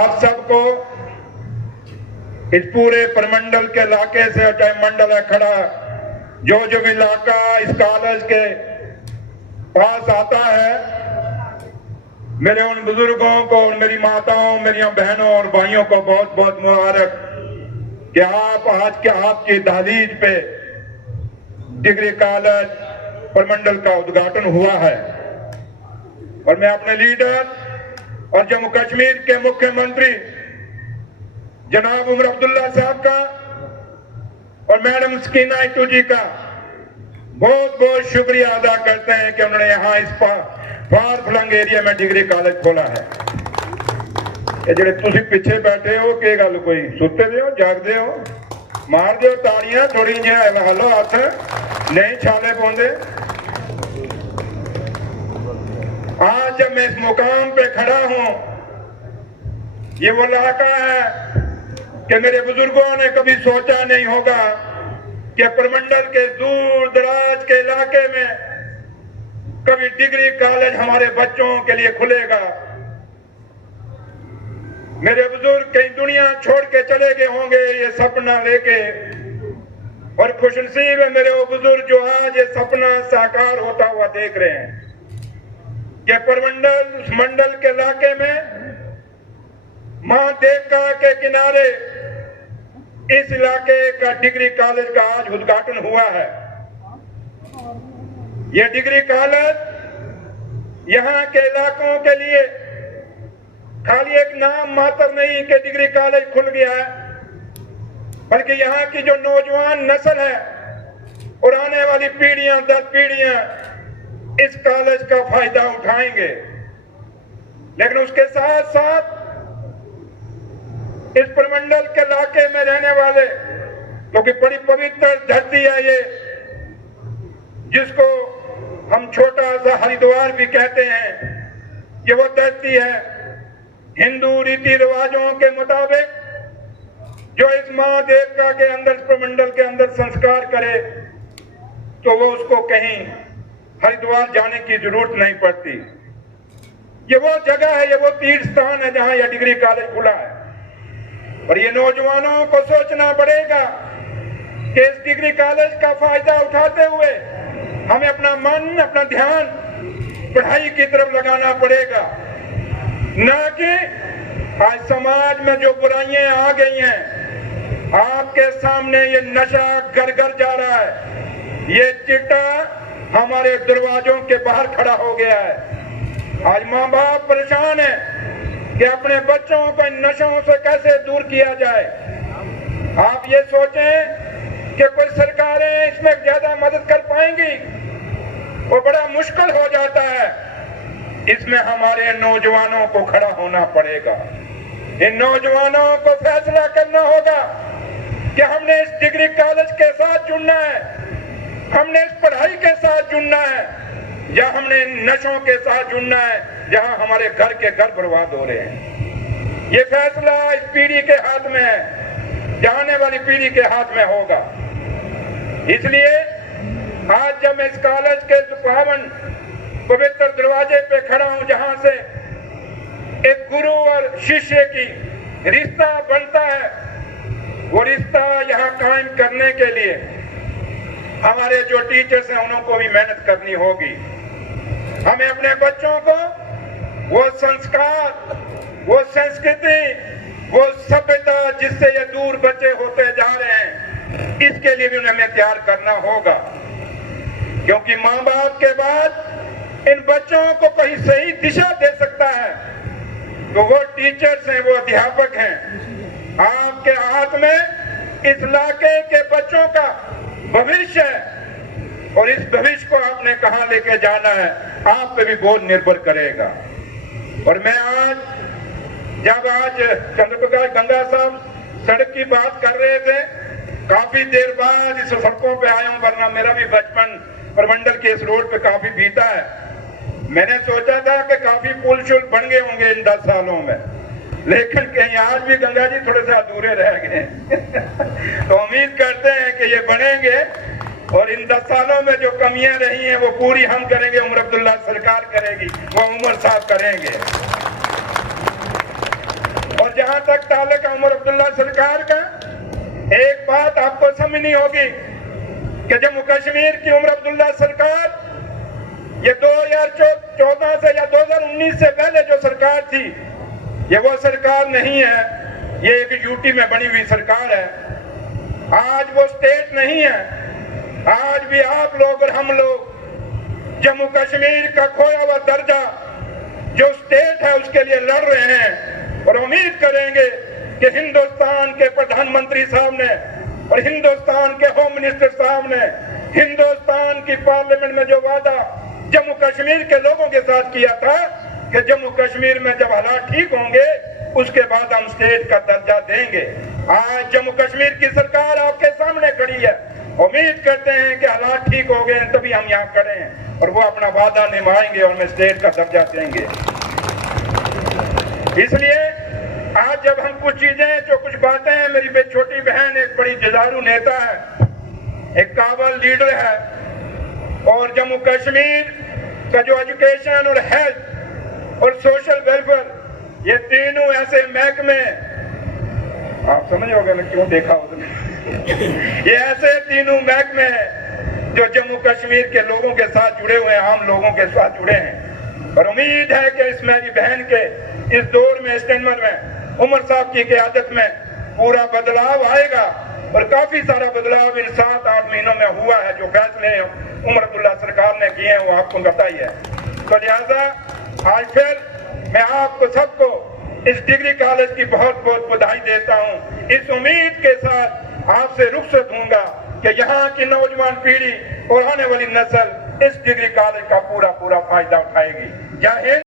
आप सबको इस पूरे प्रमंडल के इलाके से, चाहे मंडल है खड़ा, जो भी इलाका इस कॉलेज के पास आता है, मेरे उन बुजुर्गों को, मेरी माताओं, मेरी बहनों और भाइयों को बहुत बहुत मुबारक कि आप आज के आपकी दहलीज पे डिग्री कॉलेज प्रमंडल का उद्घाटन हुआ है। और मैं अपने लीडर और जम्मू कश्मीर के मुख्यमंत्री जनाब उमर अब्दुल्ला साहब का और मैडम सकीना इटू जी का बहुत बहुत शुक्रिया अदा करते हैं कि उन्होंने यहाँ इस फार फ्लंग एरिया में डिग्री कॉलेज खोला है। ਜਿਹੜੇ ਤੁਸੀਂ ਪਿੱਛੇ ਬੈਠੇ ਹੋ ਕੀ ਗੱਲ, ਕੋਈ ਸੁੱਤੇ ਦੇ ਹੋ, ਜਾਗਦੇ ਹੋ, ਮਾਰ ਦਿਓ ਤਾੜੀਆਂ ਥੋੜੀ ਜਿਹਾ, ਹਲੋ ਹੱਥ, नहीं छाले पाਉਂਦੇ। आज जब मैं इस मुकाम पे खड़ा हूं, ये वो इलाका है कि मेरे बुजुर्गों ने कभी सोचा नहीं होगा कि प्रमंडल के दूर दराज के इलाके में कभी डिग्री कॉलेज हमारे बच्चों के लिए खुलेगा। मेरे बुजुर्ग कहीं दुनिया छोड़ के चले गए होंगे ये सपना लेके, और खुशनसीब है मेरे वो बुजुर्ग जो आज ये सपना साकार होता हुआ देख रहे हैं कि प्रमंडल मंडल के इलाके में मां देवका के किनारे इस इलाके का डिग्री कॉलेज का आज उद्घाटन हुआ है। यह डिग्री कॉलेज यहाँ के इलाकों के लिए खाली एक नाम मात्र नहीं कि डिग्री कॉलेज खुल गया है, बल्कि यहाँ की जो नौजवान नस्ल है और आने वाली पीढ़ियां दर पीढ़ियां इस कॉलेज का फायदा उठाएंगे। लेकिन उसके साथ साथ इस प्रमंडल के इलाके में रहने वाले, क्योंकि बड़ी पवित्र धरती है ये, जिसको हम छोटा सा हरिद्वार भी कहते हैं, ये वो धरती है हिंदू रीति रिवाजों के मुताबिक जो इस महादेवका के अंदर, प्रमंडल के अंदर संस्कार करे तो वो उसको कहीं हरिद्वार जाने की जरूरत नहीं पड़ती। ये वो जगह है, ये वो तीर्थ स्थान है जहां यह डिग्री कॉलेज खुला है। और ये नौजवानों को सोचना पड़ेगा कि इस डिग्री कॉलेज का फायदा उठाते हुए हमें अपना मन, अपना ध्यान पढ़ाई की तरफ लगाना पड़ेगा, न कि आज समाज में जो बुराइयां आ गई हैं, आपके सामने ये नशा घर घर जा रहा है, ये चिट्टा हमारे दरवाजों के बाहर खड़ा हो गया है। आज माँ बाप परेशान है कि अपने बच्चों को इन नशों से कैसे दूर किया जाए। आप ये सोचें कि कोई सरकारें इसमें ज्यादा मदद कर पाएंगी, वो बड़ा मुश्किल हो जाता है। इसमें हमारे नौजवानों को खड़ा होना पड़ेगा। इन नौजवानों को फैसला करना होगा कि हमने इस डिग्री कॉलेज के साथ जुड़ना है, हमने इस पढ़ाई के साथ जुड़ना है, या हमने नशों के साथ जुड़ना है जहां हमारे घर के घर बर्बाद हो रहे हैं। ये फैसला इस पीढ़ी के हाथ में है, जाने वाली पीढ़ी के हाथ में होगा। इसलिए आज जब मैं इस कॉलेज के पावन पवित्र दरवाजे पे खड़ा हूं, जहां से एक गुरु और शिष्य की रिश्ता बनता है, वो रिश्ता यहाँ कायम करने के लिए हमारे जो टीचर्स हैं उनको भी मेहनत करनी होगी। हमें अपने बच्चों को वो संस्कार, वो संस्कृति, वो सभ्यता जिससे ये दूर बच्चे होते जा रहे हैं, इसके लिए भी हमें तैयार करना होगा। क्योंकि माँ बाप के बाद इन बच्चों को कोई सही दिशा दे सकता है तो वो टीचर्स हैं, वो अध्यापक हैं। आपके हाथ में इस इलाके के बच्चों का भविष्य है और इस भविष्य को आपने कहां लेके जाना है, आप पे भी बहुत निर्भर करेगा। और मैं आज चंद्रप्रकाश गंगा साहब सड़क की बात कर रहे थे, काफी देर बाद इस सड़कों पे आया हूं, वरना मेरा भी बचपन प्रमंडल के इस रोड पे काफी बीता है। मैंने सोचा था कि काफी पुल शुल बन गए होंगे इन 10 सालों में, लेकिन कहीं आज भी गंगा जी थोड़े से अधूरे रह गए तो उम्मीद करते हैं कि ये बनेंगे और इन 10 सालों में जो कमियां रही हैं वो पूरी हम करेंगे, उमर अब्दुल्ला सरकार करेगी, वो उमर साहब करेंगे। और जहां तक ताल्लुक है उमर अब्दुल्ला सरकार का, एक बात आपको समझनी होगी कि जम्मू कश्मीर की उमर अब्दुल्ला सरकार ये 2014 से या 2019 से पहले जो सरकार थी, ये वो सरकार नहीं है, ये एक यूटी में बनी हुई सरकार है। आज वो स्टेट नहीं है। आज भी आप लोग और हम लोग जम्मू कश्मीर का खोया हुआ दर्जा जो स्टेट है उसके लिए लड़ रहे हैं और उम्मीद करेंगे कि हिंदुस्तान के प्रधानमंत्री साहब ने और हिंदुस्तान के होम मिनिस्टर साहब ने हिंदुस्तान की पार्लियामेंट में जो वादा जम्मू कश्मीर के लोगों के साथ किया था कि जम्मू कश्मीर में जब हालात ठीक होंगे उसके बाद हम स्टेट का दर्जा देंगे। आज जम्मू कश्मीर की सरकार आपके सामने खड़ी है। उम्मीद करते हैं कि हालात ठीक हो गए तभी हम यहाँ खड़े हैं और वो अपना वादा निभाएंगे और हमें स्टेट का दर्जा देंगे। इसलिए आज जब हम कुछ चीजें जो कुछ बातें हैं, मेरी छोटी बहन एक बड़ी जुझारू नेता है, एक काबिल लीडर है और जम्मू कश्मीर का जो एजुकेशन और हेल्थ और सोशल वेलफेयर ये तीनों ऐसे महकमे, आप समझ होगा ना क्यों देखा उसने ये ऐसे तीनों महकमे जो जम्मू कश्मीर के लोगों के साथ जुड़े हुए हैं, आम लोगों के साथ जुड़े हैं। और उम्मीद है कि इस मेरी बहन के इस दौर में, इस टेंडर में उमर साहब की क़यादत में पूरा बदलाव आएगा और काफी सारा बदलाव इन 7-8 महीनों में हुआ है। जो फैसले उमर अब्दुल्ला सरकार ने किए हैं वो आपको पता ही है। तो लिहाजा आज फिर मैं आपको सबको इस डिग्री कॉलेज की बहुत बहुत बधाई देता हूं। इस उम्मीद के साथ आपसे रुखसत दूंगा कि यहाँ की नौजवान पीढ़ी और आने वाली नस्ल इस डिग्री कॉलेज का पूरा फायदा उठाएगी। जय हिंद।